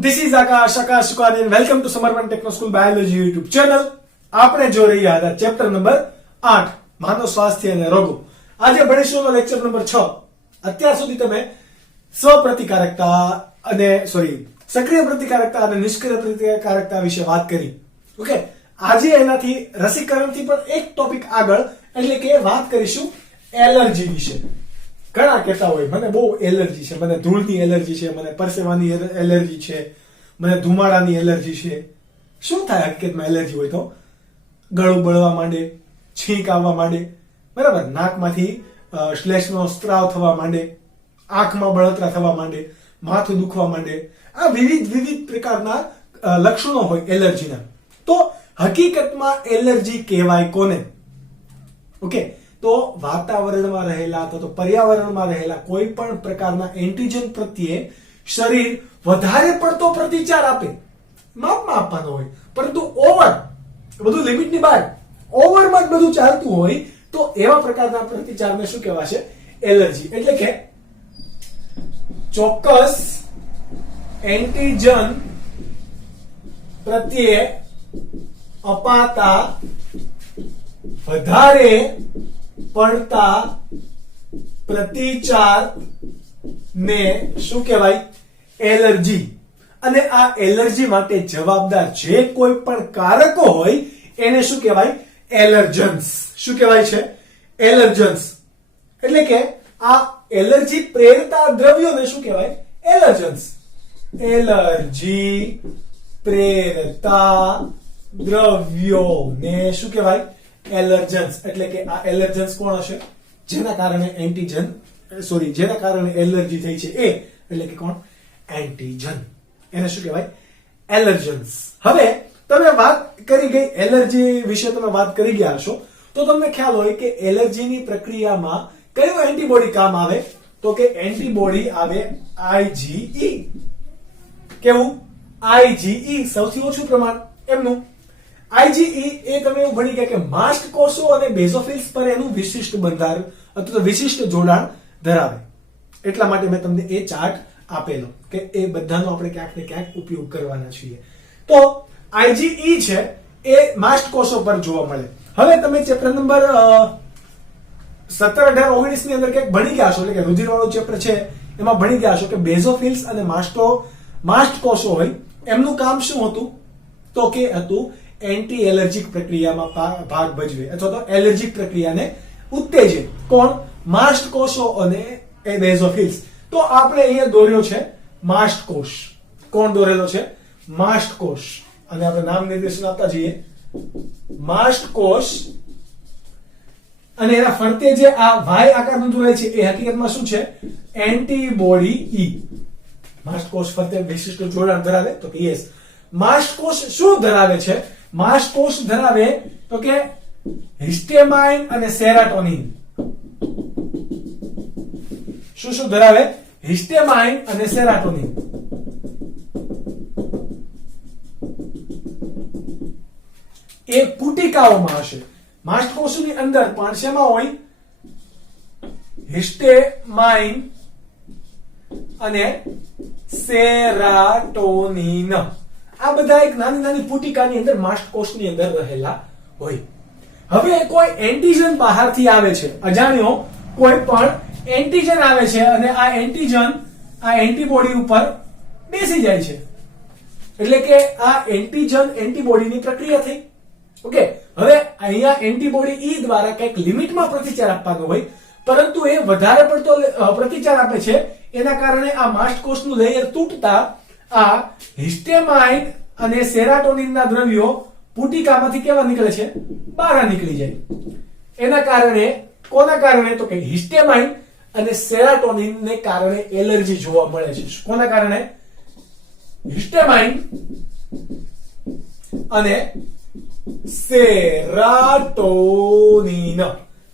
This is Akash Sukani and welcome to Samarpan Techno School Biology YouTube channel. આપણે જો રહ્યા હતા chapter number 8 માનવ સ્વાસ્થ્ય અને રોગો. આજે ભણીશું લેક્ચર નંબર 6. અત્યાર સુધી તમે સ્વપ્રતિકારકતા અને સક્રિય પ્રતિકારકતા અને નિષ્ક્રિય પ્રતિકારકતા વિશે વાત કરી. ઓકે, આજે એનાથી રસીકરણથી પણ એક ટોપિક આગળ, એટલે કે વાત કરીશું એલર્જી વિશે. ઘણા કહેતા હોય મને બહુ એલર્જી છે, મને ધૂળની એલર્જી છે, મને પરસેવાની એલર્જી છે, મને ધુમાડાની એલર્જી છે. શું થાય હકીકતમાં એલર્જી હોય તો? ગળું બળવા માંડે, છીંક આવવા માંડે, બરાબર, નાકમાંથી શ્લેષનો સ્ત્રાવ થવા માંડે, આંખમાં બળતરા થવા માંડે, માથું દુખવા માંડે. આ વિવિધ પ્રકારના લક્ષણો હોય એલર્જીના. તો હકીકતમાં એલર્જી કહેવાય કોને? ઓકે, તો વાતાવરણમાં રહેલા અથવા તો પર્યાવરણમાં રહેલા કોઈ પણ પ્રકારના એન્ટીજન પ્રત્યે શરીર વધારે પડતો પ્રતિચાર આપે. માપમાં આપવાનો હોય, પરંતુ ઓવર, બધું લિમિટની બહાર, ઓવરમાં જ બધું ચાલતું હોય, તો એવા પ્રકારના પ્રતિચારને શું કહેવાશે? એલર્જી. એટલે કે ચોક્કસ એન્ટીજન પ્રત્યે અપાતા વધારે પડતા પ્રતિચાર ને શું કહેવાય? એલર્જી. અને આ એલર્જી માટે જવાબદાર જે કોઈ પણ કારકો હોય એને શું કહેવાય? એલર્જન્સ. શું કહેવાય છે? એલર્જન્સ. એટલે કે આ એલર્જી પ્રેરતા દ્રવ્યોને શું કહેવાય? એલર્જન્સ. એલર્જી પ્રેરતા દ્રવ્યોને શું કહેવાય? એલર્જન્સ. એટલે કે આ એલર્જન્સ કોણ હશે? જેના કારણે જેના કારણે એલર્જી થઈ છે એ, એટલે કે કોણ? એન્ટીજન. એને શું કહેવાય? એલર્જન્સ. હવે તમે વાત કરી ગઈ એલર્જી વિશે, તમે વાત કરી ગયા હશો તો તમને ખ્યાલ હોય કે એલર્જીની પ્રક્રિયામાં કયું એન્ટીબોડી કામ આવે? તો કે એન્ટીબોડી આવે IgE. કેવું? IgE સૌથી ઓછું પ્રમાણ એમનું. IgE એ તમે એવું ભણી ગયા કે માસ્ટ કોષો અને બેઝોફિલ્સ પર એનું વિશિષ્ટ બંધારણ અથવા તો વિશિષ્ટ જોડાણ ધરાવે. એટલા માટે મેં તમને એ ચાર્ટ આપેલો કે એ બધાનો આપણે ક્યાંક ને ક્યાંક ઉપયોગ કરવાના છીએ. તો IgE છે એ માસ્ટ કોષો પર જોવા મળે. હવે તમે ચેપ્ટર નંબર 17, 18, 19 ની અંદર ક્યાંક ભણી ગયા છો, એટલે કે રુધિરવાળું ચેપ્ટર છે એમાં ભણી ગયા છો કે બેઝોફિલ્સ અને માસ્ટ કોષો હોય, એમનું કામ શું હતું? તો કે હતું એન્ટી એલર્જીક પ્રક્રિયામાં ભાગ ભજવે અથવા તો એલર્જીક પ્રક્રિયાને ઉત્તેજે. કોણ? માસ્ટ કોષો અને બેઝોફિલ્સ. તો આપણે અહીંયા દોર્યો છે માસ્ટ કોષ. કોણ દોરેલો છે? માસ્ટ કોષ. અને આપણે નામ નિર્દેશન આપતા જઈએ. માસ્ટ કોષ અને એના ફરતે જે આ વાય આકારનું દોરે છે એ હકીકતમાં શું છે? Antibody E. માસ્ટ કોષ ફરતે વિશિષ્ટ જોડાણ ધરાવે? તો કે યસ. માસ્ટ કોષ શું ધરાવે છે? માસ્ટ કોષ ધરાવે તો કે હિસ્ટેમાઇન અને સેરાટોનિન. શું ધરાવે? હિસ્ટેમાઇન અને સેરાટોનિન. એ પુટિકાઓમાં હશે. માસ્ટ કોષની અંદર પણ શેમાં હોય? હિસ્ટેમાઇન અને સેરાટોનિન. આ બધા એક નાની નાની પુટિકાની અંદર માસ્ટ કોષની અંદર રહેલા હોય. હવે કોઈ એન્ટીજન બહારથી આવે છે, અજાણ્યો કોઈ પણ એન્ટીજન આવે છે અને આ એન્ટીજન આ એન્ટીબોડી ઉપર બેસી જાય છે, એટલે કે આ એન્ટીજન એન્ટીબોડીની પ્રક્રિયા થઈ. ઓકે, હવે અહીંયા એન્ટીબોડી E દ્વારા કંઈક લિમિટમાં પ્રતિચાર આપવાનો હોય, પરંતુ એ વધારે પડતો પ્રતિચાર આપે છે. એના કારણે આ માસ્ટ કોષનું લેયર તૂટતા આ હિસ્ટેમાઇન અને સેરાટોનિનના દ્રવ્યો પુટિકામાંથી કેવા નીકળે છે? બહાર નીકળી જાય. એના કારણે, કોના કારણે? તો કે હિસ્ટેમાઇન અને સેરાટોનિનને કારણે એલર્જી જોવા મળે છે. કોના કારણે? હિસ્ટેમાઇન અને સેરાટોનિન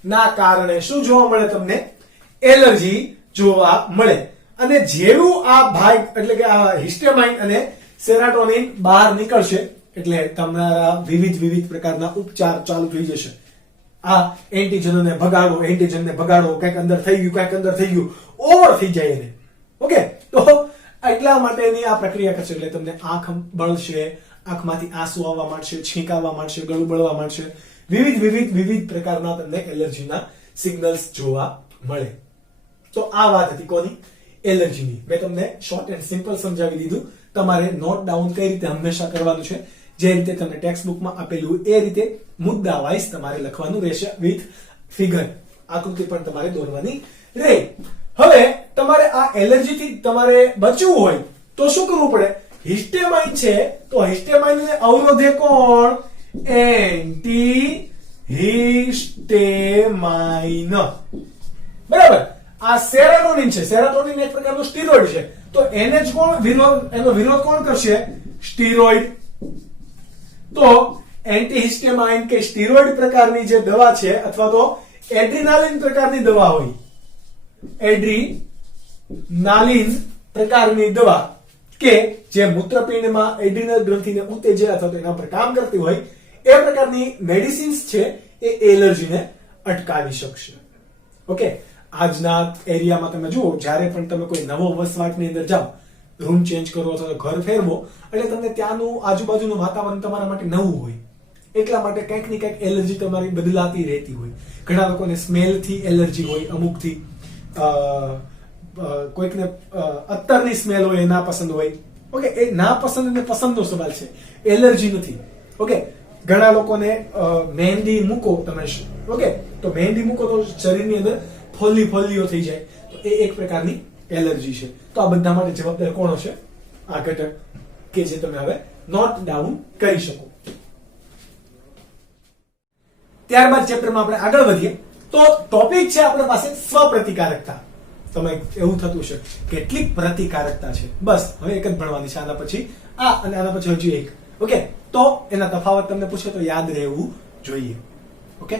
ના કારણે શું જોવા મળે તમને? એલર્જી જોવા મળે. અને જેવું આ ભાગ, એટલે કે આ હિસ્ટેમાઇન અને સેરાટોનિન બહાર નીકળશે એટલે તમારા વિવિધ પ્રકારના ઉપચાર ચાલુ થઈ જશે. આ એન્ટીજનને ભગાડો, કંઈક અંદર થઈ ગયું, ઓવર થઈ જાય એને. ઓકે, તો એટલા માટેની આ પ્રક્રિયા કરશે એટલે તમને આંખ બળશે, આંખમાંથી આંસુ આવવા માંડશે, છીંક આવવા માંડશે, ગળું બળવા માંડશે, વિવિધ પ્રકારના તમને એલર્જીના સિગ્નલ્સ જોવા મળે. તો આ વાત હતી કોની? એલર્જીની. મેં તમને શોર્ટ એન્ડ સિમ્પલ સમજાવી દીધું. તમારે નોટ ડાઉન કઈ રીતે હંમેશા કરવાનું છે, જે રીતે તમને ટેક્સ્ટ બુકમાં આપેલું એ રીતે મુદ્દા વાઇઝ તમારે લખવાનું રહેશે, વિથ ફિગર. આકૃતિ પણ તમારે દોરવાની રહે. હવે તમારે આ એલર્જીથી તમારે બચવું હોય તો શું કરવું પડે? હિસ્ટેમાઇન છે તો હિસ્ટેમાઇનને અવરોધે કોણ? એન્ટી હિસ્ટેમાઇન. બરાબર. આ સેરોટોનિન છે. સેરોટોનિન એક પ્રકારનું સ્ટીરોઇડ છે. તો એને જ કોણ એનો વિરોધ કોણ કરશે? સ્ટીરોઇડ. તો એન્ટીહિસ્ટેમાઇન કે સ્ટીરોઇડ પ્રકારની જે દવા છે, અથવા તો એડ્રીનાલિન પ્રકારની દવા હોય, એડ્રીનાલિન પ્રકારની દવા કે જે મૂત્રપિંડમાં એડ્રીનલ ગ્રંથિને ઉત્તેજે અથવા તો એના પર કામ કરતી હોય, એ પ્રકારની મેડિસિન્સ છે એ એલર્જીને અટકાવી શકશે. ઓકે. આજના એરિયામાં તમે જુઓ, જ્યારે પણ તમે કોઈ નવો વસવાટની અંદર જાઓ, રૂમ ચેન્જ કરો અથવા તો ઘર ફેરવો, એટલે તમને ત્યાંનું આજુબાજુનું વાતાવરણ તમારા માટે નવું હોય, એટલા માટે કંઈક ને કંઈક એલર્જી તમારી બદલાતી રહેતી હોય. ઘણા લોકોને સ્મેલથી એલર્જી હોય, અમુકથી કોઈકને અત્તરની સ્મેલ હોય, એ ના પસંદ હોય. ઓકે. એ ના પસંદ અને પસંદનો સવાલ છે, એલર્જી નથી. ઓકે. ઘણા લોકોને મહેંદી મૂકો તમે, ઓકે, તો મહેંદી મૂકો તો શરીરની અંદર ફોલ્લીઓ થઈ જાય, તો એ એક પ્રકારની એલર્જી છે. તો આ બધા માટે જવાબદાર કોણ હશે? આ ઘટક કે જે તમે હવે નોટ ડાઉન કરી શકો. ત્યારબાદ ચેપ્ટરમાં આપણે આગળ વધીએ તો ટોપિક છે આપણા પાસે સ્વપ્રતિકારકતા. તમે એવું થતું છે કેટલીક પ્રતિકારકતા છે, બસ હવે એક જ ભણવાની છે. આના પછી આ અને આના પછી હજી એક. ઓકે. તો એના તફાવત તમને પૂછે તો યાદ રહેવું જોઈએ. ઓકે.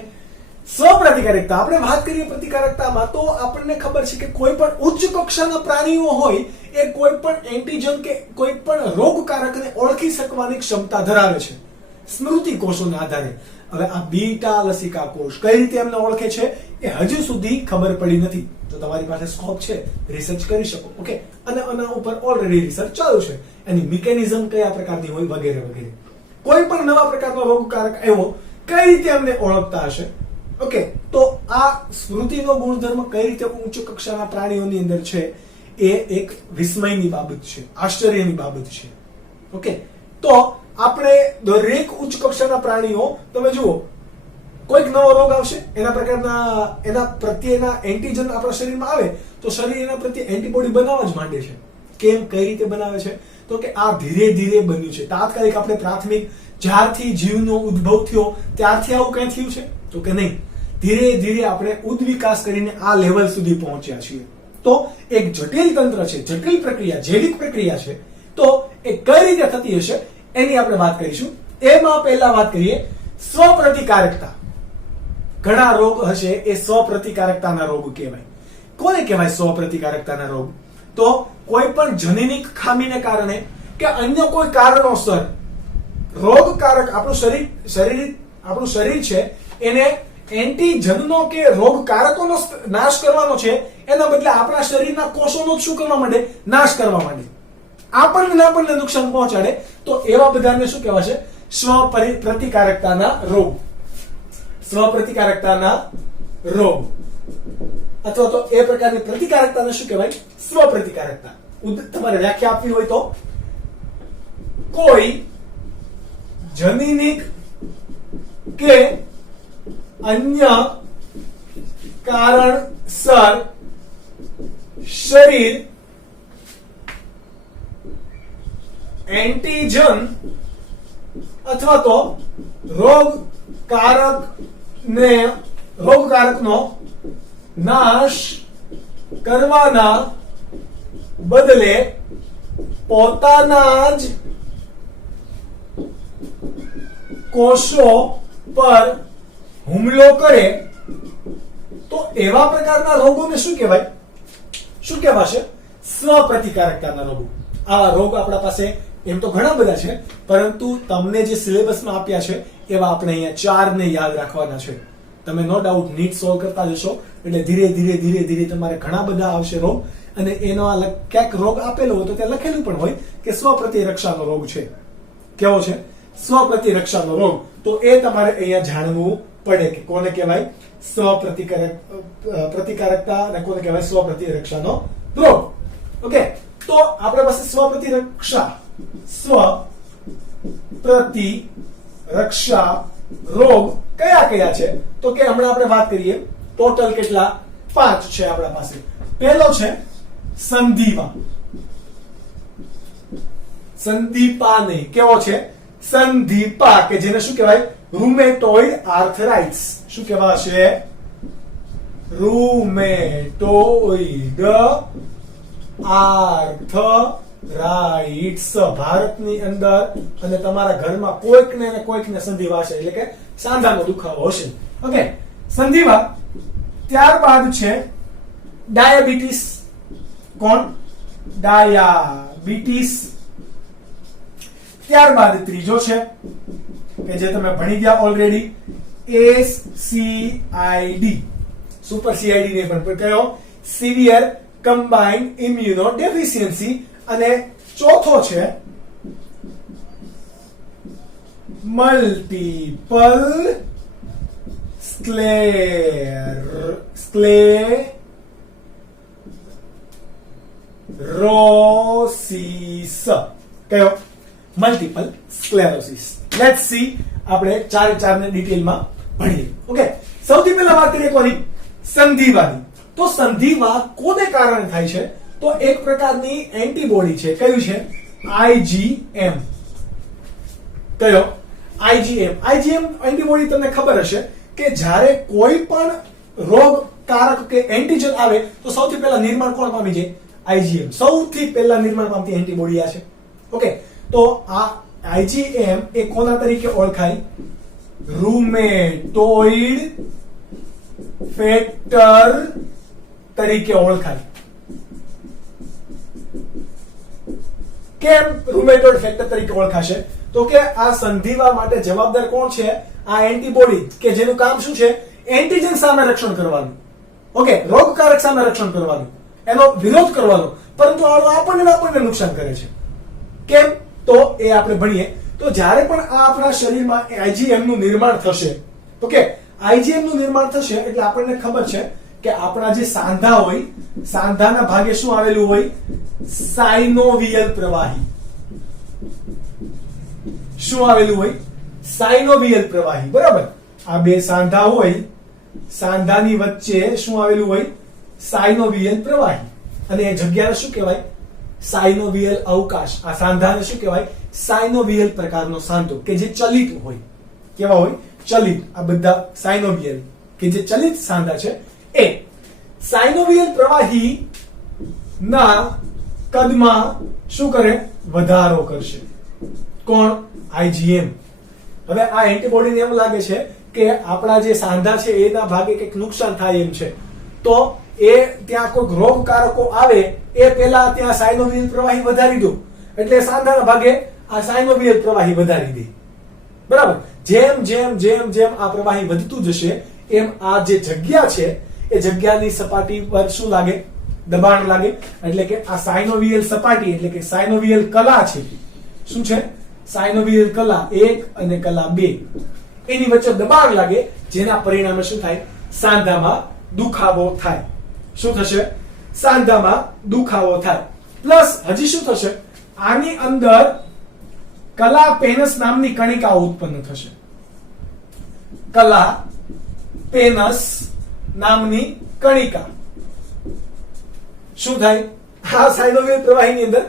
સ્વપ્રતિકારકતા. આપણે વાત કરીએ પ્રતિકારકતામાં તો આપણને ખબર છે કે કોઈ પણ ઉચ્ચ કક્ષાના પ્રાણીઓ હોય એ કોઈ પણ એન્ટીજન કે કોઈ પણ રોગકારકને ઓળખી શકવાની ક્ષમતા ધરાવે છે સ્મૃતિ કોષોના આધારે. હવે આ બીટા લસિકા કોષ કઈ રીતે એમને ઓળખે છે એ હજુ સુધી ખબર પડી નથી. તો તમારી પાસે સ્કોપ છે, રિસર્ચ કરી શકો. ઓકે. અને આના ઉપર ઓલરેડી રિસર્ચ ચાલુ છે. એની મિકેનિઝમ કયા પ્રકારની હોય વગેરે વગેરે. કોઈ પણ નવા પ્રકારનો રોગકારક આવ્યો કઈ રીતે એમને ઓળખતા હશે. ઓકે. તો આ સ્મૃતિનો ગુણધર્મ કઈ રીતે ઉચ્ચ કક્ષાના પ્રાણીઓની અંદર છે એ એક વિસ્મયની બાબત છે, આશ્ચર્યની બાબત છે. ઓકે. તો આપણે દરેક ઉચ્ચ કક્ષાના પ્રાણીઓ તમે જુઓ, કોઈક નવો રોગ આવશે, એના પ્રત્યેના એન્ટીજન આપણા શરીરમાં આવે તો શરીર એના પ્રત્યે એન્ટીબોડી બનાવવા જ માંડે છે. કેમ? કઈ રીતે બનાવે છે? તો કે આ ધીરે ધીરે બન્યું છે. તાત્કાલિક આપણે પ્રાથમિક જ્યારથી જીવનો ઉદ્ભવ થયો ત્યારથી આવું કઈ થયું છે? તો કે નહીં. ધીરે ધીરે આપણે ઉદ્વિકાસ કરીને આ લેવલ સુધી પહોંચ્યા છીએ. તો એક જટિલ તંત્ર છે, જટિલ પ્રક્રિયા, જૈવિક પ્રક્રિયા છે. તો એ કઈ રીતે થતી હશે એની આપણે વાત કરીશું. એમાં પહેલા વાત કરીએ સ્વપ્રતિકારકતા. ઘણા રોગ હશે એ સ્વપ્રતિકારકતાના રોગ કહેવાય. કોને કહેવાય સ્વપ્રતિકારકતાના રોગ? તો કોઈ પણ જનીનિક ખામીને કારણે કે અન્ય કોઈ કારણોસર રોગકારક આપણું શરીર છે એને એન્ટીજનનો કે રોગકારકોનો નાશ કરવાનો છે, એના બદલે આપણા શરીરના કોષોનો શું કરવા માંડે? નાશ કરવા માંડે. આપણને નુકસાન પહોંચાડે. તો એવા બધાને શું કહેવાશે? સ્વપ્રતિકારકતાના રોગ. સ્વપ્રતિકારકતાના રોગ અથવા તો એ પ્રકારની પ્રતિકારકતાને શું કહેવાય? સ્વપ્રતિકારકતા. તમારે વ્યાખ્યા આપવી હોય તો કોઈ જનીનિક કે અન્ય કારણસર શરીર એન્ટીજન અથવા તો રોગકારકનો નાશ કરવાના બદલે પોતાના જ કોષો પર હુમલો કરે તો એવા પ્રકારના રોગોને શું કહેવાય? શું કહેવાશે? સ્વપ્રતિકારકતાના રોગો. આ રોગ આપણા પાસે એમ તો ઘણા બધા છે, પરંતુ તમને જે સિલેબસમાં આપ્યા છે એવા આપણે અહીંયા 4 ને યાદ રાખવાના છે. તમે નો ડાઉટ નીટ સોલ્વ કરતા જશો એટલે ધીરે ધીરે તમારે ઘણા બધા આવશે રોગ અને એનો ક્યાંક રોગ આપેલો હોય તો ત્યાં લખેલું પણ હોય કે સ્વપ્રતિરક્ષાનો રોગ છે. કેવો છે? સ્વપ્રતિરક્ષાનો રોગ. તો એ તમારે અહીંયા જાણવું પડે કે કોને કહેવાય પ્રતિકારકતા અને કોને કહેવાય સ્વપ્રતિરક્ષાનો રોગ. ઓકે, તો આપણા પાસે સ્વપ્રતિરક્ષા રોગ કયા કયા છે? તો કે હમણાં આપણે વાત કરીએ ટોટલ કેટલા? 5 છે આપણા પાસે. પહેલો છે સંધિવા. સંધિપા નહીં, કેવો છે? સંધિપા, કે જેને શું કહેવાય? Rheumatoid arthritis. શું કહેવાશે? Rheumatoid arthritis. ભારતની અંદર અને તમારા ઘરમાં કોઈકને ને કોઈકને સંધિવા હશે, એટલે કે સાંધાનો દુખાવો હશે. ઓકે, સંધિવા. ત્યારબાદ છે ડાયાબિટીસ. કોણ? ડાયાબિટીસ. ત્યારબાદ ત્રીજો છે કે જે તમે ભણી ગયા ઓલરેડી, SCID. સુપર CID ને પણ કયો? Severe combined immuno deficiency. અને ચોથો છે મલ્ટીપલ સ્ક્લેરોસિસ. કયો? Multiple sclerosis. લેટ્સ સી, આપણે ચાર ને ડિટેલમાં ભણીએ. ઓકે, સૌથી પહેલા વાત કરીએ કોની? સંધિવાની. તો સંધિવા કોને કારણે થાય છે? તો એક પ્રકારની એન્ટીબોડી છે. કયું છે? IgM. કયો? IgM. એન્ટીબોડી તમને ખબર હશે કે જ્યારે કોઈ પણ રોગકારક કે એન્ટીજન આવે તો સૌથી પહેલા નિર્માણ કોણ પામી જાય? IgM. સૌથી પહેલા નિર્માણ પામતી એન્ટીબોડી આ છે. ઓકે, તો આ IgM એ કોના તરીકે ઓળખાય? રૂમેટોઇડ ફેક્ટર તરીકે ઓળખાય. કેમ રૂમેટોઇડ ફેક્ટર તરીકે ઓળખાશે? તો કે આ સંધિવા માટે જવાબદાર કોણ છે? આ એન્ટીબોડી, કે જેનું કામ શું છે? એન્ટીજન સામે રક્ષણ કરવાનું. ઓકે, રોગકારક સામે રક્ષણ કરવાનું, એનો વિરોધ કરવાનો, પરંતુ આપણને નુકસાન કરે છે. કેમ? તો એ આપણે ભણીએ. તો જ્યારે પણ આ આપણા શરીરમાં IgM નું નિર્માણ થશે, ઓકે, IgM નું નિર્માણ થશે એટલે આપણને ખબર છે કે આપણા જે સાંધા હોય, સાંધાના ભાગે શું આવેલું હોય? સાયનોવિયલ પ્રવાહી. શું આવેલું હોય? સાયનોવિયલ પ્રવાહી. બરાબર. આ બે સાંધા હોય, સાંધાની વચ્ચે શું આવેલું હોય? સાયનોવિયલ પ્રવાહી. અને એ જગ્યાને શું કહેવાય? સાયનોવિયલ અવકાશ. આ સાંધાને શું કહેવાય? સાયનોવિયલ પ્રકારનો સાંધો, કે જે ચલિત હોય. કેવા હોય? ચલિત. આ બધા સાયનોવિયલ, કે જે ચલિત સાંધા છે. એ સાયનોવિયલ પ્રવાહી ના કદમાં શું કરે? વધારો કરશે. કોણ? IgM. હવે આ એન્ટીબોડીને એમ લાગે છે કે આપણા જે સાંધા છે એના ભાગે કંઈક નુકસાન થાય એમ છે, તો એ ત્યાં કોઈક રોગકારકો આવે એ પહેલા ત્યાં સાયનોવિયલ પ્રવાહી વધારી દો, એટલે સાંધાના ભાગે આ સાયનોવિયલ પ્રવાહી વધારી દે. બરાબર. જેમ જેમ જેમ જેમ આ પ્રવાહી વધતું જશે એમ આ જે જગ્યા છે એ જગ્યાની સપાટી પર શું લાગે? દબાણ લાગે. એટલે કે આ સાયનોવિયલ સપાટી, એટલે કે સાયનોવિયલ કલા છે. શું છે? સાયનોવિયલ કલા 1 અને કલા 2, એની વચ્ચે દબાણ લાગે, જેના પરિણામે શું થાય? સાંધામાં દુખાવો થાય. શું થશે? સાંધામાં દુખાવો થાય. પ્લસ હજી શું થશે? આની અંદર કલા પેનસ નામની કણિકાઓ ઉત્પન્ન થશે. કલા પેનસ નામની કણિકા. શું થાય? આ સાયનોવિયલ પ્રવાહીની અંદર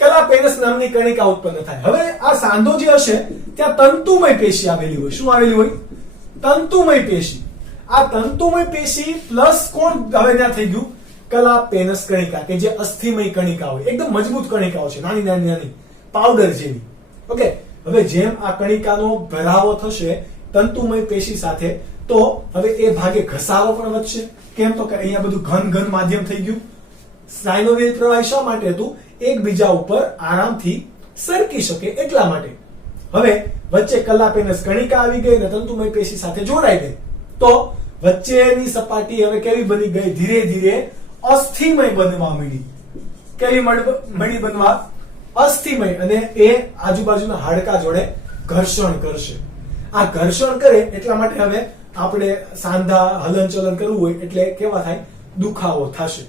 કલા પેનસ નામની કણિકા ઉત્પન્ન થાય. હવે આ સાંધો જે હશે ત્યાં તંતુમય પેશી આવેલી હોય. શું આવેલી હોય? તંતુમય પેશી. આ તંતુમય પેશી પ્લસ કોણ હવે ત્યાં થઈ ગયું? કલા પેનસ કણિકા, કે જે અસ્થિમય કણિકા હોય, એકદમ મજબૂત કણિકાઓ છે, નાની નાની નાની પાવડર જેવી. ઓકે, હવે જેમ આ કણિકાનો ભરાવો થશે તંતુમય પેશી સાથે, તો હવે એ ભાગે ઘસારો પણ વધશે. કેમ? તો કે અહીંયા બધું ઘન માધ્યમ થઈ ગયું. સાયનોવિયલ પ્રવાહી શા માટે હતું? એકબીજા ઉપર આરામથી સરકી શકે એટલા માટે. હવે વચ્ચે કલા પેનસ કણિકા આવી ગઈ અને તંતુમય પેશી સાથે જોડાઈ ગઈ, તો વચ્ચેની સપાટી હવે કેવી બની ગઈ? ધીરે ધીરે અસ્થિમય બનવા માંડી. કેવી મળી બનવા? અસ્થિમય. અને એ આજુબાજુના હાડકા જોડે ઘર્ષણ કરશે. આ ઘર્ષણ કરે એટલા માટે હવે આપણે સાંધા હલનચલન કરવું હોય એટલે કેવા થાય? દુખાવો થશે.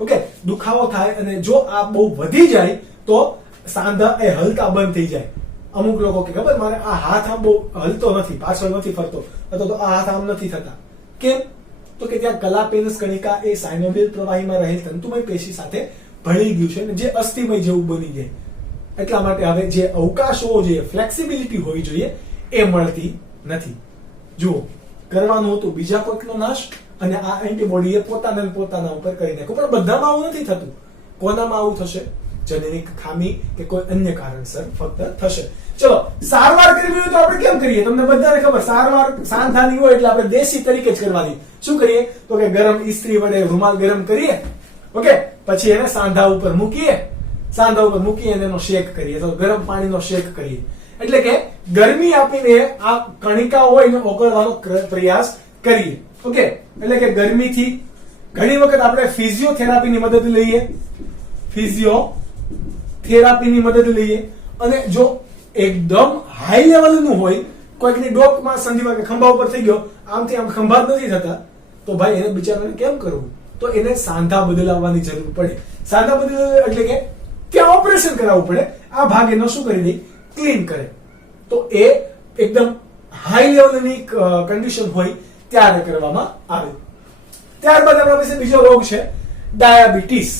ઓકે, દુખાવો થાય. અને જો આ બહુ વધી જાય તો સાંધા એ હલતા બંધ થઈ જાય. અમુક લોકો કે ખબર મારે આ હાથ આમ બહુ હલતો નથી, પાછળ નથી ફરતો, અથવા તો આ હાથ આમ નથી થતા. કેમ? તો કે ત્યાં કલાપેનસ કણિકા એ સાયનોવિયલ પ્રવાહીમાં રહેલ તંતુમય પેશી સાથે ભળી ગયું છે અને જે અસ્થિમય જેવું બની જાય. એટલા માટે હવે જે અવકાશ હોવો જોઈએ, ફ્લેક્સિબિલિટી હોવી જોઈએ, એ મળતી નથી. જુઓ, કરવાનું હતું બીજા કોઈકનો નાશ અને આ એન્ટીબોડી એ પોતાના ઉપર કરી નાખ્યો. પણ બધામાં આવું નથી થતું. કોનામાં આવું થશે? જનનિક ખામી કે કોઈ અન્ય કારણસર ફક્ત થશે. ચલો, સારવાર કરવી હોય તો આપણે કેમ કરીએ? તમને બધાને ખબર, સારવાર સાંધાની હોય એટલે આપણે દેશી તરીકે જ કરવાની. શું કરીએ? તો કે ગરમ ઇસ્ત્રી વડે રૂમાલ ગરમ કરીએ, ઓકે, પછી એને સાંધા ઉપર મૂકીએ અને એનો શેક કરીએ, તો ગરમ પાણીનો શેક કરીએ. એટલે કે ગરમી આપીને આ કણિકા હોય એને ઓગળવાનો પ્રયાસ કરીએ. ઓકે, એટલે કે ગરમીથી ઘણી વખત આપણે ફિઝિયોથેરાપીની મદદ લઈએ અને જો એકદમ હાઈ લેવલનું હોય, કોઈકની ડોકમાં સંધિવા કે ખંભા ઉપર થઈ ગયો, આમથી આમ ખંભા નથી થતા, તો ભાઈ એને બિચારાને કેમ કરવું? તો એને સાંધા બદલાવવાની જરૂર પડે. સાંધા બદલાવ એટલે કે ત્યાં ઓપરેશન કરાવવું પડે. આ ભાગ એનો શું કરી દે? ક્લીન કરે. તો એ એકદમ હાઈ લેવલની કન્ડિશન હોય ત્યારે કરવામાં આવે. ત્યારબાદ આપણા પાસે બીજો રોગ છે ડાયાબિટીસ.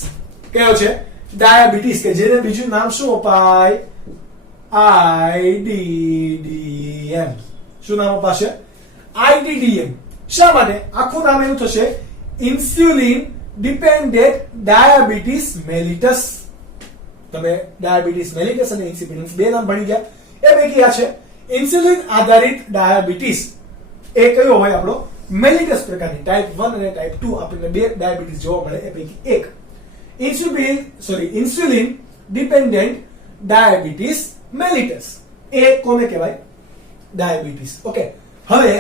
કયો છે? ડાયાબિટીસ, કે જેને બીજું નામ શું અપાય? IDDM. શું નામ અપાશે? IDDM. શા માટે? આખું નામ એવું થશે ઇન્સ્યુલિન ડિપેન્ડન્ટ ડાયાબિટીસ મેલિટસ. તમે ડાયાબિટીસ મેલિટસ અને ઇન્સિપિડન્સ બે નામ ભણી ગયા. એ પૈકી આ છે ઇન્સ્યુલિન આધારિત ડાયાબિટીસ. એ કયો હોય? આપણો મેલિટસ પ્રકારની ટાઈપ 1 અને ટાઈપ 2 આપણને બે ડાયાબિટીસ જોવા મળે. એ પૈકી એક ઇન્સ્યુલિન ડિપેન્ડન્ટ ડાયાબિટીસ મેલિટસ. એ કોને કહેવાય? ડાયાબિટીસ. ઓકે, હવે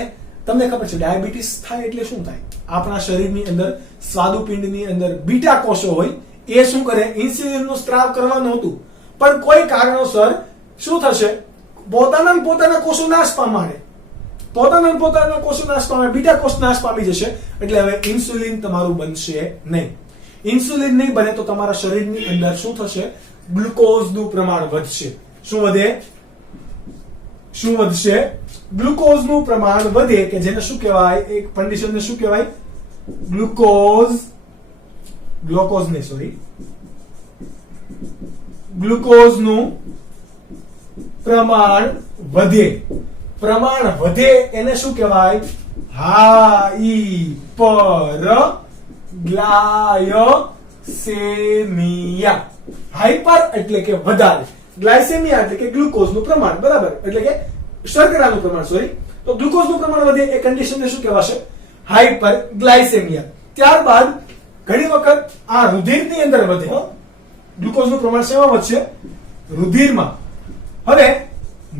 તમને ખબર છે ડાયાબિટીસ થાય એટલે શું થાય? આપણા શરીરની અંદર સ્વાદુપિંડની અંદર બીટા કોષો હોય, એ શું કરે? ઇન્સ્યુલિનનો સ્ત્રાવ કરવાનું હતું, પણ કોઈ કારણોસર શું થશે? પોતાના કોષો નાશ પામે. બીટા કોષ નાશ પામી જશે. એટલે હવે ઇન્સ્યુલિન તમારું બનશે નહીં. ઇન્સ્યુલિન નહીં બને તો તમારા શરીરની અંદર શું થશે? ગ્લુકોઝનું પ્રમાણ વધશે. શું વધશે? ગ્લુકોઝનું પ્રમાણ વધે, કે જેને શું કહેવાય? એક કન્ડિશનને શું કહેવાય? ગ્લુકોઝનું પ્રમાણ વધે એને શું કહેવાય? હાઇપરગ્લાયસેમિયા. હાઇપર એટલે કે વધારે, ગ્લાયસેમિયા એટલે કે ગ્લુકોઝનું પ્રમાણ, બરાબર, એટલે કે શર્કરાનું પ્રમાણ, તો ગ્લુકોઝનું પ્રમાણ વધે એ કન્ડિશનને શું કહેવાશે? હાઇપરગ્લાયસેમિયા. ત્યારબાદ ઘણી વખત આ રુધિરની અંદર વધે. ગ્લુકોઝનું પ્રમાણ શેમાં વધશે? રુધિરમાં. હવે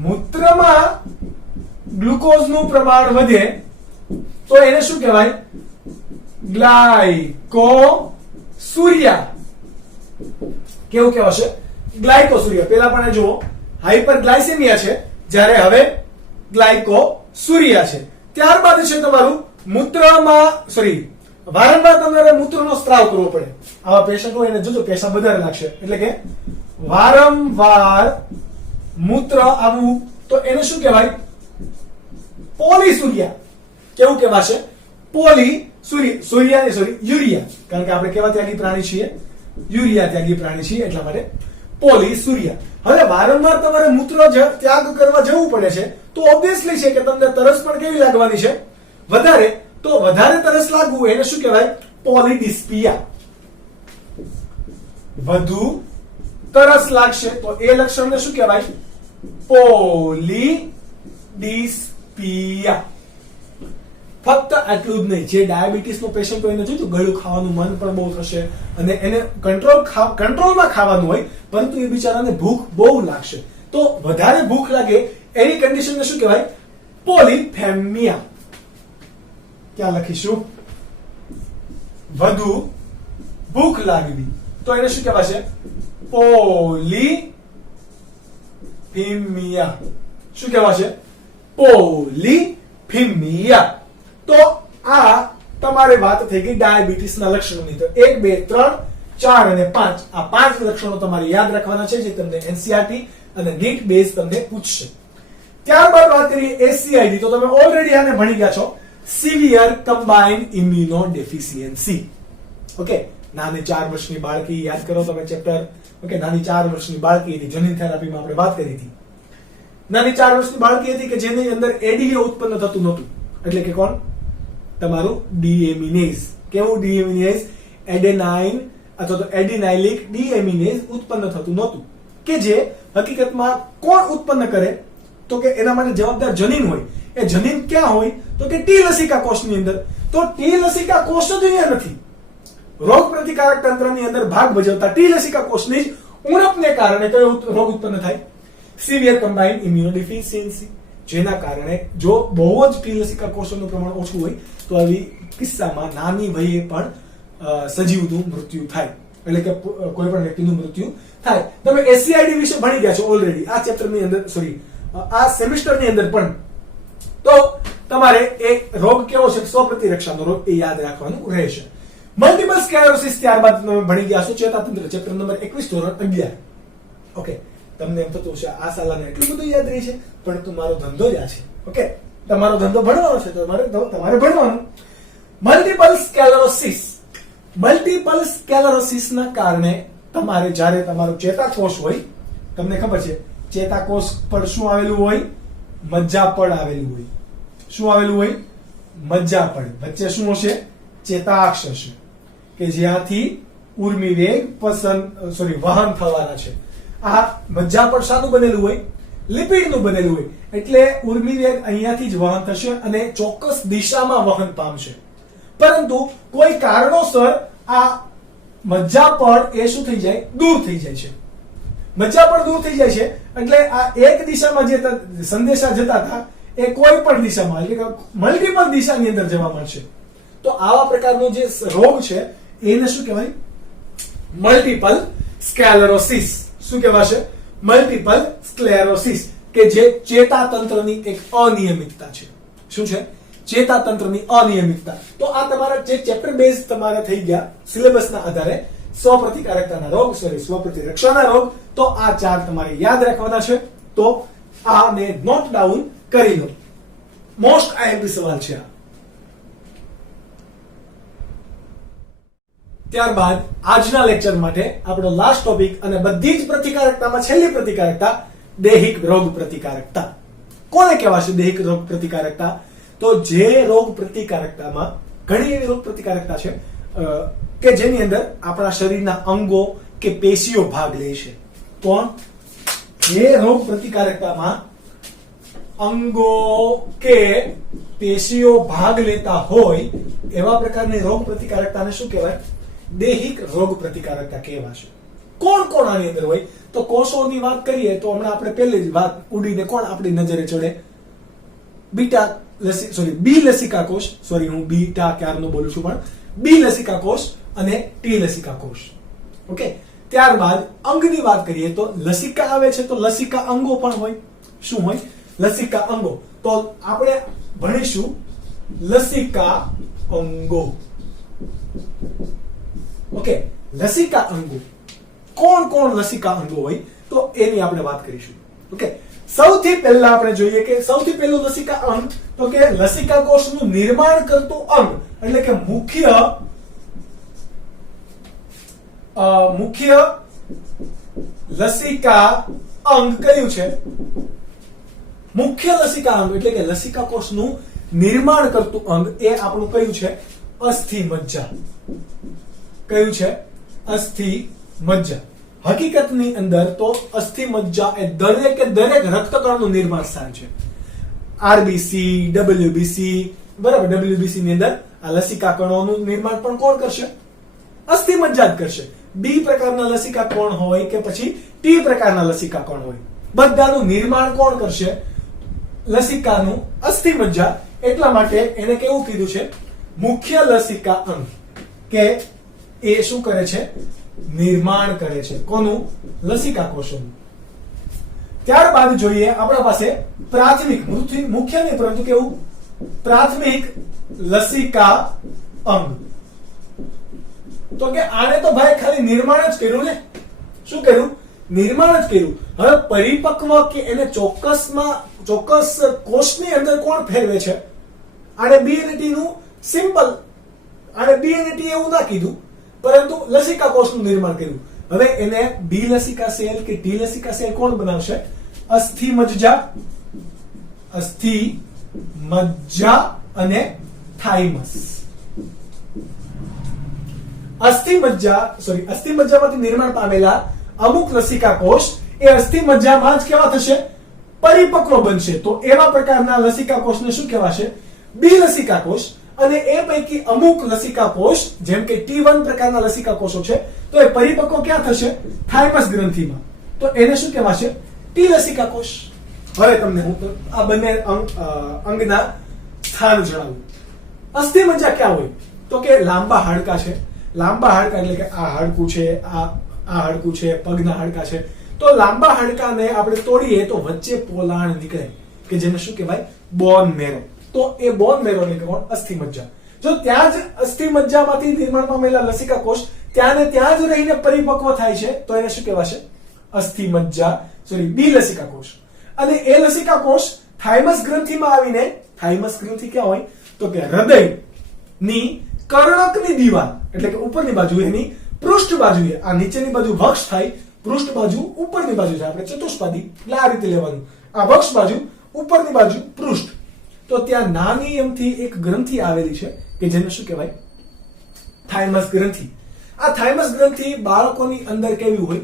મૂત્રમાં ગ્લુકોઝનું પ્રમાણ વધે તો એને શું કહેવાય? ગ્લાયકોસુરિયા. કેવું કહેવાશે? ગ્લાયકોસુરિયા. પેલા પણ જુઓ, હાઇપરગ્લાયસેમિયા છે, જ્યારે હવે ગ્લાયકોસુરિયા છે. ત્યારબાદ છે તમારું વારંવાર તમારે મૂત્રનો સ્ત્રાવ કરવો પડે. આવા પેશન્ટ હોય એને જોજો પેશાબ વધારે લાગશે, એટલે કે વારંવાર મૂત્ર આવવું, તો એને શું કહેવાય? પોલીસુરિયા. કેવું કહેવાશે? યુરિયા. કારણ કે આપણે કેવા ત્યાગી પ્રાણી છીએ? યુરિયા ત્યાગી પ્રાણી છીએ, એટલા માટે પોલીસુરિયા. હવે વારંવાર તમારે મૂત્ર ત્યાગ કરવા જવું પડે છે, તો ઓબ્વિયસલી છે કે તમને તરસ પણ કેવી લાગવાની છે? વધારે. તો વધારે તરસ લાગવું એને શું કહેવાય? પોલિડિસ્પિયા. વધુ તરસ લાગશે તો એ લક્ષણને શું કહેવાય? પોલિડિસ્પિયા. ફક્ત આટલું જ નહીં, જે ડાયાબિટીસ નો પેશન્ટ હોય એને જોજો ગળ્યું ખાવાનું મન પણ બહુ થશે અને એને કંટ્રોલમાં ખાવાનું હોય, પરંતુ એ બિચારાને ભૂખ બહુ લાગશે. તો વધારે ભૂખ લાગે એની કન્ડિશનને શું કહેવાય? પોલિફેમિયા. ક્યાં લખીશું? વધુ ભૂખ લાગવી, તો એને શું કહેવાશે? પોલિફીમિયા. શું કહેવાશે? પોલિફીમિયા. તો આ તમારે વાત થઈ ગઈ ડાયાબિટીસના લક્ષણોની. તો 1 2 3 4 અને 5 આ 5 લક્ષણો તમારે યાદ રાખવાના છે, જે તમને એનસીઆરટી અને નીટ બેઝ તમને પૂછશે. ત્યારબાદ વાત કરીએ એસસીઆઈડી. તો તમે ઓલરેડી આને ભણી ગયા છો, સિવિયર કમ્બાઇન્ડ ઇમ્યુનોડેફિશિયન્સી. ઓકે, નાની 4 વર્ષની બાળકી યાદ કરો તમે ચેપ્ટર. ઓકે, નાની 4 વર્ષની બાળકી હતી, જનીન થેરાપીમાં આપણે વાત કરી હતી. નાની 4 વર્ષની બાળકી હતી કે જેની અંદર એડીએ ઉત્પન્ન થતું નહોતું, એટલે કે કોણ? તમારું ડીએમિનેઝ. કેવું ડીએમિનેઝ? એડેનાઇન અથવા તો એડિનાઇલિક ડીએમિનેઝ ઉત્પન્ન થતું નહોતું, કે જે હકીકતમાં કોણ ઉત્પન્ન કરે? તો કે એના માટે જવાબદાર જનીન હોય. એ જનીન ક્યાં હોય? તો કે ટી લસિકા કોષની અંદર. તો ટી લસિકા કોષ જ અહીંયા નથી. રોગ પ્રતિકારક તંત્રની અંદર ભાગ ભજવતા ટી લસિકા કોષની જ ઉણપને કારણે કયો રોગ ઉત્પન્ન થાય? Severe combined immunodeficiency. જેના કારણે જો બહુ જ ટી લસિકા કોષોનું પ્રમાણ ઓછું હોય તો આવી કિસ્સામાં નાની વયે પણ સજીવનું મૃત્યુ થાય, એટલે કે કોઈ પણ વ્યક્તિનું મૃત્યુ થાય. તમે એસસીઆઈડી વિશે ભણી ગયા છો ઓલરેડી આ ચેપ્ટરની અંદર, સોરી આ સેમિસ્ટરની અંદર પણ. તો તમારે એ રોગ કેવો છે? સ્વપ્રતિરક્ષાનો રોગ, એ યાદ રાખવાનું રહેશે. મલ્ટીપલ સ્ક્લેરોસિસ ત્યારબાદ તમે ભણી ગયા છો, ચેતાતંત્ર, ચેપ્ટર નંબર 21 ધોરણ 11. ઓકે, તમને એમ થતું છે આ સાલાને એટલું બધું યાદ રહી છે, પરંતુ મારો ધંધો જ આ છે. ઓકે, તમારો ધંધો ભણવાનો છે, તો તમારે ભણવાનું. Multiple sclerosis. મલ્ટીપલ સ્ક્લેરોસિસના કારણે તમારે જ્યારે તમારો ચેતાકોષ હોય, તમને ખબર છે ચેતાકોષ પર શું આવેલું હોય? મજ્જાપડ આવેલું હોય. શું આવેલું હોય? મજ્જાપડ. વચ્ચે શું હશે? ચેતાક્ષ હશે, કે જ્યાંથી ઉર્મી વેગ વહન થવાના છે. આ મજ્જાપડ શાનું બનેલું હોય? લિપિડનું બનેલું હોય. એટલે ઉર્મી વેગ અહીંયાથી જ વહન થશે અને ચોક્કસ દિશામાં વહન પામશે. પરંતુ કોઈ કારણોસર આ મજ્જાપડ એ શું થઈ જાય? દૂર થઈ જાય છે. મજ્જાપડ દૂર થઈ જાય છે એટલે આ એક દિશામાં જે સંદેશા જતા હતા એ કોઈ પણ દિશામાં, એટલે કે મલ્ટીપલ દિશાની અંદર જવા મળશે. તો આવા પ્રકારનો જે રોગ છે એને શું કહેવાય? Multiple sclerosis. શું કહેવાશે? મલ્ટીપલ સ્ક્લેરોસિસ, કે જે ચેતાતંત્રની એક અનિયમિતતા છે. શું છે? ચેતાતંત્રની અનિયમિતતા. તો આ તમારા જે ચેપ્ટર બેઝ તમારા થઈ ગયા સિલેબસના આધારે, સ્વપ્રતિકારકતાના રોગ, સ્વપ્રતિરક્ષાના રોગ, તો આ 4 તમારે યાદ રાખવાના છે. તો આને નોટ ડાઉન કરી લો. મોસ્ટ આઈએમપી સવાલ છે આ. ત્યારબાદ આજના લેક્ચર માટે આપણો લાસ્ટ ટોપિક અને બધી જ પ્રતિકારકતામાં છેલ્લી પ્રતિકારકતા, દૈહિક રોગ પ્રતિકારકતા. કોને કહેવાશે દૈહિક રોગ પ્રતિકારકતા? તો જે રોગ પ્રતિકારકતામાં ઘણી એવી રોગ પ્રતિકારકતા છે કે જેની અંદર આપણા શરીરના અંગો કે પેશીઓ ભાગ લે છે. કોણ? જે રોગ પ્રતિકારકતામાં અંગો કે પેશીઓ ભાગ લેતા હોય એવા પ્રકારની રોગ પ્રતિકારકતાને શું કહેવાય? દૈહિક રોગ પ્રતિકારકતા કહેવાશે. કોણ કોણ આની અંદર હોય? તો કોષોની વાત કરીએ તો હમણાં આપણે પહેલી જ વાત ઉડીને કોણ આપણી નજરે ચડે? બી લસિકા કોષ. સોરી, હું બીટા ક્યારનો બોલું છું, પણ બી લસિકા કોષ અને ટી લસિકા કોષ. ઓકે, ત્યારબાદ અંગની વાત કરીએ તો લસિકા આવે છે, તો લસિકા અંગો પણ હોય. શું હોય? લસિકા અંગો. તો આપણે ભણીશું લસિકા અંગો. ઓકે, લસિકા અંગો. કોણ કોણ લસિકા અંગો હોય તો એની આપણે વાત કરીશું. ઓકે, સૌથી પહેલા આપણે જોઈએ કે સૌથી પહેલું લસિકા અંગ, તો કે લસિકા કોષનું નિર્માણ કરતું અંગ, એટલે કે મુખ્ય લસિકા અંગ કયું છે? મુખ્ય લસિકા અંગ એટલે કે લસિકા કોષનું નિર્માણ કરતું અંગ એ આપણું કયું છે? અસ્થિ મજ્જા. કયું છે? અસ્થિ મજ્જા. હકીકતની અંદર તો અસ્થિ મજ્જા એ દરેક રક્તકણનું નિર્માણ સ્થાન છે. આરબીસી, ડબલ્યુબીસી, બરાબર. ડબલ્યુબીસી ની અંદર આ લસિકા કણોનું નિર્માણ પણ કોણ કરશે? અસ્થિ મજ્જા જ કરશે. બી પ્રકારના લસિકા કણ હોય કે પછી ટી પ્રકારના લસિકા કણ હોય, બધાનું નિર્માણ કોણ કરશે? લસિકાનું અસ્થિ મજ્જા. એટલા માટે એને કેવું કીધું છે? મુખ્ય લસિકા અંગ. કે એ શું કરે છે? નિર્માણ કરે છે. કોનું? લસિકા કોષોનું. ત્યારબાદ જોઈએ આપણા પાસે પ્રાથમિક, મુખ્ય નહીં પરંતુ કેવું? પ્રાથમિક લસિકા અંગ. તો કે આને તો ભાઈ ખાલી નિર્માણ જ કર્યું ને. શું કર્યું? નિર્માણ જ કર્યું. હવે પરિપક્વ કે એને ચોક્કસ કોષની અંદર કોણ ફેરવે છે? આને બી અને ટી નું સિમ્પલ, આને બી અને ટી એવું ના કીધું, પરંતુ લસિકા કોષનું નિર્માણ કર્યું. હવે એને બી લસિકા સેલ કે ટી લસિકા સેલ કોણ બનાવશે? અસ્થિમજ્જા, અસ્થિમજ્જા અને થાઇમસ. અસ્થિમજ્જામાંથી નિર્માણ પામેલા અમુક લસિકા કોષ એ અસ્થિમજ્જામાં જ કેવા થશે? પરિપક્વ બનશે. તો એવા પ્રકારના લસિકા કોષને શું કહેવાશે? બી લસિકા કોષ. અને એ પૈકી અમુક લસિકા કોષ જેમ કે T1 પ્રકારના લસિકા કોષો છે, તો એ પરિપક્વ ક્યાં થશે? થાઇમસ ગ્રંથિમાં. તો એને શું કહેવાશે? ટી લસિકા કોષ. હવે તમને હું આ બંને અંગના સ્થાન જણાવું. અસ્થિમજ્જા ક્યાં હોય? તો કે લાંબા હાડકા છે. લાંબા હાડકા એટલે કે આ હાડકું છે, આ હાડકું છે, પગના હાડકા છે. તો લાંબા હાડકાને આપણે તોડીએ તો વચ્ચે પોલાણ નીકળે કે જેને શું કહેવાય? બોન મેરો. તો એ બોન મેરો ને કોણ? અસ્થિમજ્જા. જો ત્યાં જ અસ્થિમજ્જામાંથી નિર્માણ પામેલા લસિકા કોષ ત્યાં જ રહીને પરિપક્વ થાય છે, તો એને શું કહેવાશે? અસ્થિમજ્જા, બી લસિકા કોષ. અને એ લસિકા કોષ થાઇમસ ગ્રંથિમાં આવીને, થાઇમસ ગ્રંથિ ક્યાં હોય? તો કે હૃદયની કર્ણકની દીવાલ એટલે કે ઉપરની બાજુ, એની પૃષ્ઠ બાજુએ, આ નીચેની બાજુ વક્ષ થાય, પૃષ્ઠ બાજુ ઉપરની બાજુ છે. આપણે ચતુષ્પાદી એટલે આ રીતે લેવાનું. આ વક્ષ બાજુ, ઉપરની બાજુ પૃષ્ઠ. તો ત્યાં નાની એમથી એક ગ્રંથિ આવેલી છે કે જેને શું કહેવાય? થાઇમસ ગ્રંથિ. આ થાઇમસ ગ્રંથિ બાળકોની અંદર કેવી હોય?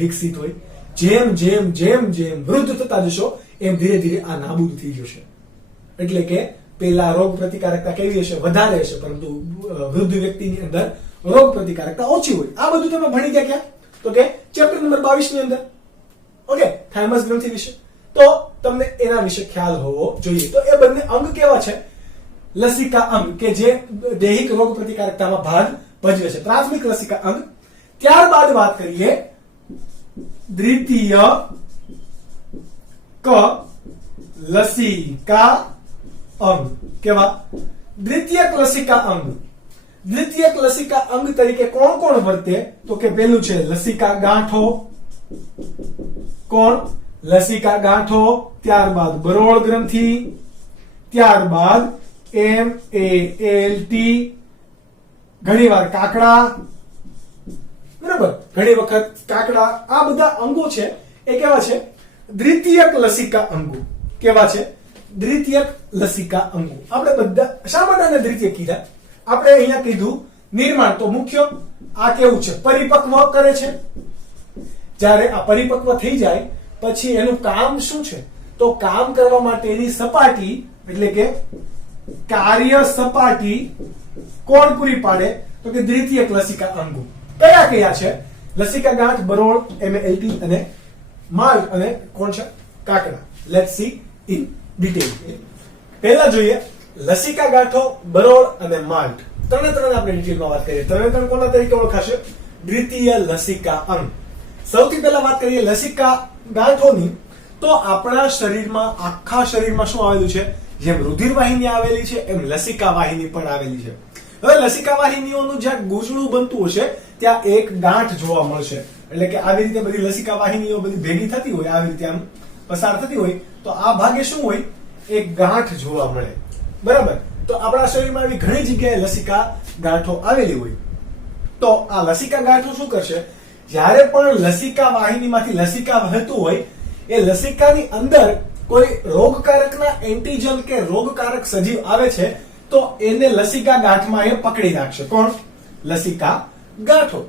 વિકસિત હોય. જેમ જેમ જેમ જેમ વૃદ્ધ થતા જશો એમ ધીરે ધીરે આ નાબૂદ થઈ જશે. એટલે કે પેલા રોગ પ્રતિકારકતા કેવી હશે? વધારે હશે, પરંતુ વૃદ્ધ વ્યક્તિની અંદર રોગ પ્રતિકારકતા ઓછી હોય. આ બધું તમે ભણી ગયા ક્યાં? તો કે ચેપ્ટર નંબર 22 ની અંદર. ઓકે, થાઇમસ ગ્રંથિ વિશે. તો તમને એના વિશે ખ્યાલ હોવો જોઈએ. તો એ બંને અંગ કેવા છે? લસિકા અંગ કે જે દૈહિક રોગ પ્રતિકારકતામાં ભાગ ભજવે છે. પ્રાથમિક લસિકા અંગ. ત્યારબાદ વાત કરીએ દ્વિતીય લસિકા અંગ. કેવા? દ્વિતીયક લસિકા અંગ. દ્વિતીયક લસિકા અંગ તરીકે કોણ કોણ વર્તે? તો કે પેલું છે લસિકા ગાંઠો. કોણ? લસિકા ગાંઠો. ત્યારબાદ બરોળ ગ્રંથિ. ત્યારબાદ MALT. ઘણીવાર કાકડા. બરાબર, ઘણી વખત કાકડા. આ બધા અંગો છે એ કેવા છે? દ્વિતીયક લસિકા અંગો. કેવા છે? દ્વિતીયક લસિકા અંગો. આપણે બધા શા માટે દ્વિતીયક કીધા? આપણે અહીંયા કીધું નિર્માણ. તો મુખ્ય આ કેવું છે? પરિપક્વ કરે છે. જ્યારે આ પરિપક્વ થઈ જાય પછી એનું કામ શું છે? તો કામ કરવા માટેની સપાટી એટલે કે કાર્ય સપાટી કોણ પૂરી પાડે? તો કે દ્વિતીયક લસિકા અંગો. કયા કયા છે? લસિકા ગાંઠ, બરોળ, MALT અને માલ્ટ અને કોણ છે? કાકડા. Let's see in detail. પહેલા જોઈએ લસિકા ગાંઠો, બરોળ અને માલ્ટ. ત્રણે આપણે ડિટેલમાં વાત કરીએ. ત્રણ કોના તરીકે ઓળખાશે? દ્વિતીય લસિકા અંગ. સૌથી પહેલા વાત કરીએ લસિકા ગાંઠોની. તો આપણા શરીરમાં, આખા શરીરમાં શું આવેલું છે? જેમ રુધિર વાહિની આવેલી છે એમ લસિકા વાહિની પણ આવેલી છે. હવે લસિકા વાહિનીઓનું જ્યાં ગૂંચળું બનતું હશે ત્યાં એક ગાંઠ જોવા મળશે. એટલે કે આવી રીતે બધી લસિકા વાહિનીઓ બધી ભેગી થતી હોય, આવી રીતે આમ પસાર થતી હોય, તો આ ભાગે શું હોય? એક ગાંઠ જોવા મળે. બરાબર. તો આપણા શરીરમાં આવી ઘણી જગ્યાએ લસિકા ગાંઠો આવેલી હોય. તો આ લસિકા ગાંઠો શું કરશે? જ્યારે પણ લસિકા વાહિનીમાંથી લસિકા વહેતું હોય, એ લસિકાની અંદર કોઈ રોગકારકના એન્ટીજન કે રોગકારક સજીવ આવે છે તો એને લસિકા ગાંઠમાં એ પકડી રાખશે. કોણ? લસિકા ગાંઠો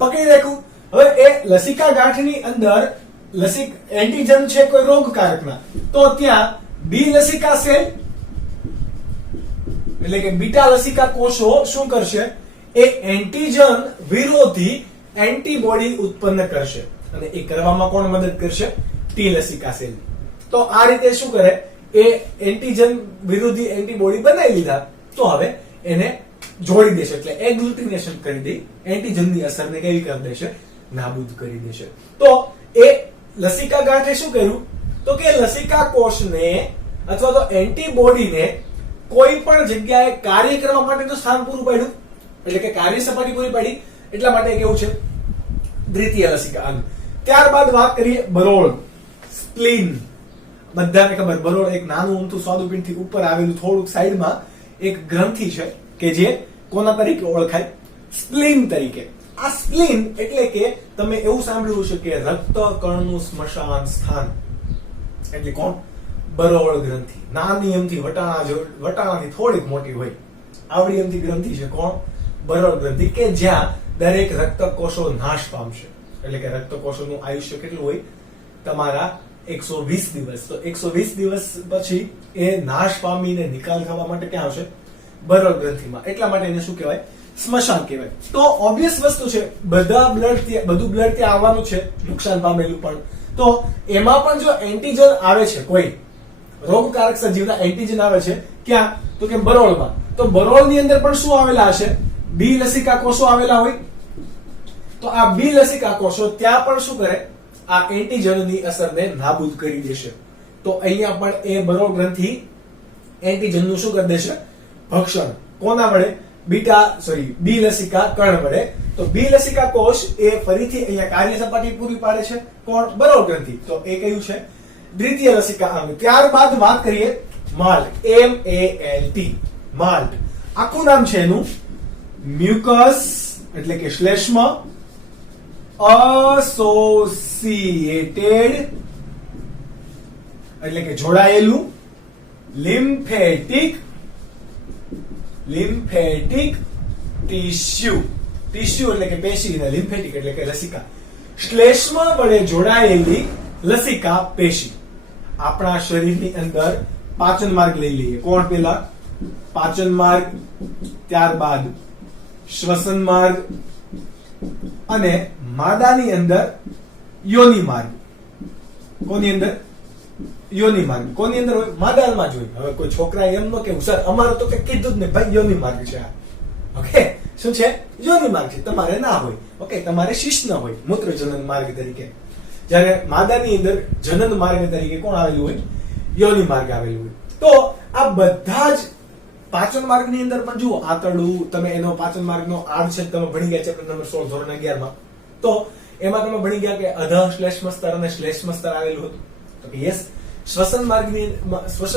પકડી રાખ્યું. હવે એ લસિકા ગાંઠની અંદર એન્ટીજન છે કોઈ રોગકારકના, તો ત્યાં બી લસિકા સેલ એટલે કે બીટા લસિકા કોષો શું કરશે? એ એન્ટીજન વિરોધી એન્ટીબોડી ઉત્પન્ન કરશે. અને એ કરવામાં કોણ મદદ કરશે? ટી લસિકા સેલ. તો આ રીતે શું કરે? એ એન્ટીજન વિરોધી એન્ટીબોડી બનાવી લીધા, તો હવે એને જોડી દેશે, એટલે એગ્લુટિનેશન કરી દે, એન્ટીજનની અસરને કેવી કરી દેશે, નાબૂદ કરી દેશે. તો એ લસિકા ગાંઠે શું કર્યું, તો કે લસિકા કોષને અથવા તો એન્ટીબોડીને કોઈ પણ જગ્યાએ કાર્ય કરવા માટેનું સ્થાન પૂરું પાડ્યું, એટલે કે કાર્ય સપાટી પૂરી પાડી, એટલા માટે કેવું છે દ્વિતીય લસિકા અંગ. ત્યારબાદ વાત કરીએ બરોળ, સ્પ્લીન. બધાને ખબર, બરોળ એક નાનું ઊમથું સ્વાદુપિંડથી ઉપર આવેલું થોડુંક સાઈડમાં એક ગ્રંથિ છે કે જે કોના તરીકે ઓળખાય, સ્પ્લીન તરીકે. આ સ્પ્લીન એટલે કે તમે એવું સાંભળ્યું હશે કે રક્તકણનું સ્મશાન સ્થાન, એટલે કોણ, બરોળ ગ્રંથિ. નાની એમથી વટાણાથી થોડીક મોટી હોય આવડી એમથી ગ્રંથિ છે કોણ, બરોળ ગ્રંથિ, કે જ્યાં દરેક રક્તકોષો નાશ પામશે. એટલે કે રક્તકોષોનું આયુષ્ય કેટલું હોય, તમારા 120 દિવસ. તો 120 દિવસ પછી એ નાશ પામીને નિકાલ થવા માટે ક્યાં આવશે, બરોળ ગ્રંથિમાં. એટલા માટે એને શું કહેવાય, સ્મશાન કહેવાય. તો ઓબ્વિયસ વસ્તુ છે, બધું બ્લડ ત્યાં આવવાનું છે, નુકસાન પામેલું પણ. તો એમાં પણ જો એન્ટીજન આવે છે, કોઈ રોગકારક સજીવના એન્ટીજન આવે છે, ક્યાં, તો કે બરોળમાં. તો બરોળની અંદર પણ શું આવેલા હશે, બી લસિકા કોષો આવેલા હોય. તો આ બી લસિકા કોષો ત્યાં પણ શું કરે, આ એન્ટીજનની અસરને નાબૂદ કરી દેશે. તો અહીંયા પણ એ બરોળ ગ્રંથિ એન્ટીજનનું શું કરી દેશે, ભક્ષણ. કોના વડે, બી લસિકા કણ વડે. તો બી લસિકા કોષ એ ફરીથી અહીંયા કાર્ય સપાટી પૂરી પાડે છે, કોણ, બરોળ ગ્રંથિ. તો એ કયું છે, દ્વિતીય લસિકા અંગ. ત્યારબાદ વાત કરીએ માલ્ટ, MALT, માલ્ટ. આખું નામ છે એનું મ્યુકસ, એટલે કે શ્લેષ્મ એસોસિએટેડ, એટલે કે જોડાયેલું, લિમ્ફેટિક ટિશ્યુ. ટિશ્યુ એટલે કે પેશી, ને લિમ્ફેટિક એટલે કે લસિકા. શ્લેષ્મ વડે જોડાયેલી લસિકા પેશી. આપણા શરીરની અંદર પાચન માર્ગ લઈ લઈએ. કોણ પેલા, પાચન માર્ગ, ત્યારબાદ શ્વસન માર્ગ, અને માદાની અંદર યોનિ માર્ગ. કોની અંદર, યોનિ માર્ગ. કોની અંદર હોય, માદામાં જ હોય. હવે કોઈ છોકરા એમ ન કેવું, સર અમારે તો કે કીધું જ ને ભાઈ યોનિ માર્ગ છે આ. ઓકે, શું છે, યોનિ માર્ગ છે. તમારે ના હોય, ઓકે, તમારે શિશ્ન હોય, મૂત્ર જનન માર્ગ તરીકે. જ્યારે માદાની અંદર જનન માર્ગ તરીકે કોણ આવેલું હોય, યોનિ માર્ગ આવેલું હોય. તો આ બધા જ પાચન માર્ગની અંદર પણ જુઓ, આંતરડું, તમે એનો પાચન માર્ગનો આડ છે તમે ભણી ગયા ચેપ્ટર નંબર 16 ધોરણ 11 માં. તો એમાં તમે ભણી ગયા કે અધઃ શ્લેષ્મ સ્તર અને શ્લેષ્મ સ્તર આવેલું હતું. તો કે યસ, શ્વસન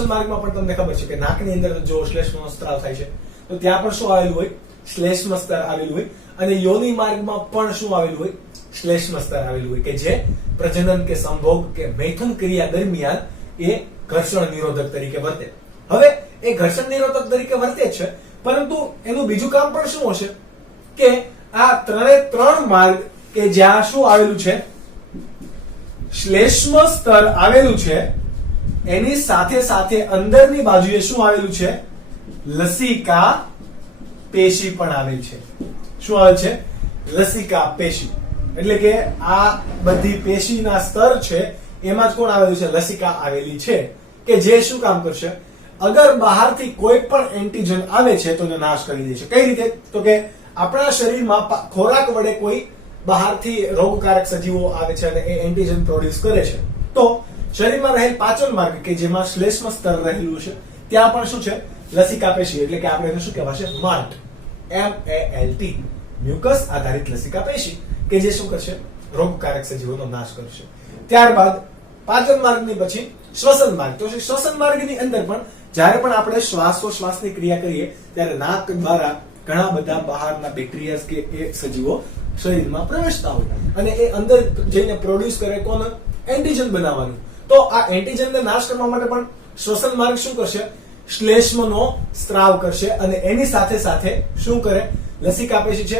માર્ગમાં પણ તમને ખબર છે કે નાકની અંદર જો શ્લેષ્મનો સ્ત્રાવ થાય છે, તો ત્યાં પણ શું આવેલું હોય, શ્લેષ્મ સ્તર આવેલું હોય. અને યોનિ માર્ગમાં પણ શું આવેલું હોય, શ્લેષ્મ સ્તર આવેલું હોય, કે જે પ્રજનન કે સંભોગ કે મૈથુન ક્રિયા દરમિયાન એ ઘર્ષણ નિરોધક તરીકે વર્તે. હવે એ ઘર્ષણ નિરોધક તરીકે વર્તે છે, પરંતુ એનું બીજું કામ પણ શું હશે, કે આ ત્રણ માર્ગ કે જ્યાં શું આવેલું છે, શ્લેષ્મ સ્તર આવેલું છે, એની સાથે સાથે અંદરની બાજુએ શું આવેલું છે, લસિકા પેશી પણ આવેલ છે. શું આવેલ છે, લસિકા પેશી. એટલે કે આ બધી પેશીના સ્તર છે એમાં જ કોણ આવેલું છે, લસિકા આવેલી છે, કે જે શું કામ કરશે, અગર બહારથી કોઈ પણ એન્ટીજન આવે છે તો એને નાશ કરી દે છે. કઈ રીતે, તો કે આપણા શરીરમાં ખોરાક વડે કોઈ બહારથી રોગકારક સજીવો આવે છે અને એ એન્ટીજન પ્રોડ્યુસ કરે છે. તો શરીરમાં રહેલ પાચન માર્ગ કે જેમાં શ્લેષ્મ સ્તર રહેલું છે, ત્યાં પણ શું છે, લસિકા પેશી. એટલે કે આપણે એને શું કહેવાશે, માલ્ટ, MALT, મ્યુકસ આધારિત લસિકા પેશી, કે જે શું કરશે, રોગકારક સજીવોનો નાશ કરશે. ત્યારબાદ પાચન માર્ગની પછી શ્વસન માર્ગ. તો શ્વસન માર્ગની અંદર પણ જ્યારે પણ આપણે શ્વાસોશ્વાસની ક્રિયા કરીએ ત્યારે નાક દ્વારા ઘણા બધા બહારના બેક્ટેરિયા કે એ સજીવો શરીરમાં પ્રવેશતા હોય અને એ અંદર જઈને પ્રોડ્યુસ કરે કોણ, એન્ટીજન બનાવવાનું. તો આ એન્ટીજનને નાશ કરવા માટે પણ શ્વસન માર્ગ શું કરશે, શ્લેષ્મનો સ્ત્રાવ કરશે અને એની સાથે સાથે શું કરે, લસિકા પેશી છે,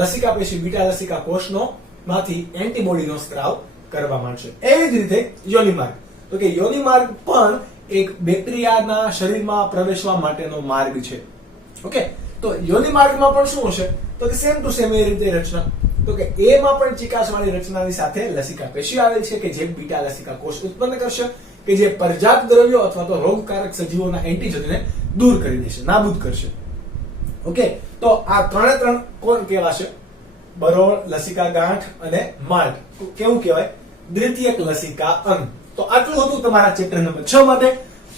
લસિકા પેશી બીટા લસિકા કોષનો માંથી એન્ટીબોડીનો સ્ત્રાવ કરવા માંડશે. એવી જ રીતે યોનિ માર્ગ. તો કે યોનિ માર્ગ પણ એક બેક્ટેરિયાના શરીરમાં પ્રવેશવા માટેનો માર્ગ છે. ઓકે, તો યોનિ માર્ગમાં પણ શું હશે, તો કે સેમ ટુ સેમ એ રીતે રચના. તો કે એમાં પણ ચિકાસવાળી રચનાની સાથે લસિકા પેશી આવેલ છે કે જે બીટા લસિકા કોષ ઉત્પન્ન કરશે કે જે પરજાત દ્રવ્યો અથવા તો રોગકારક સજીવોના એન્ટીજનને દૂર કરી દેશે, નાબૂદ કરશે. ઓકે, તો આ ત્રણે ત્રણ કોણ કહેવાશે? બરોળ, લસિકા ગાંઠ અને માર્ગ. કેવું કહેવાય? દ્વિતીયક લસિકા અંગ. તો આટલું હતું તમારા ચેપ્ટર નંબર 6 માટે.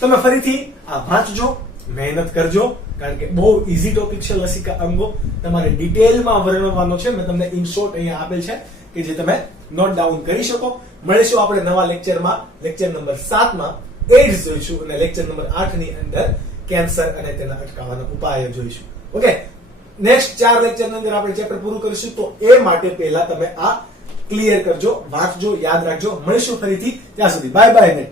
તમે ફરીથી આ વાંચજો, મહેનત કરજો, કારણ કે બહુ ઈઝી ટોપિક છે લસિકા અંગો. તમારે ડિટેલમાં વર્ણવવાનો છે. મેં તમને ઇન શોર્ટ અહીંયા આપેલ છે કે જે તમે નોટ ડાઉન કરી શકો. મળીશું આપણે નવા લેક્ચરમાં, લેક્ચર નંબર 7 માં એઇડ્સ જોઈશું અને લેક્ચર નંબર 8 ની અંદર કેન્સર અને તેના અટકાવવાના ઉપાયો જોઈશું. ઓકે, નેક્સ્ટ 4 લેક્ચર ની અંદર આપણે ચેપ્ટર પૂરું કરીશું. તો એ માટે પહેલા તમે આ ક્લિયર કરજો, વાંચજો, યાદ રાખજો. મળીશું ફરીથી. ત્યાં સુધી બાય બાય.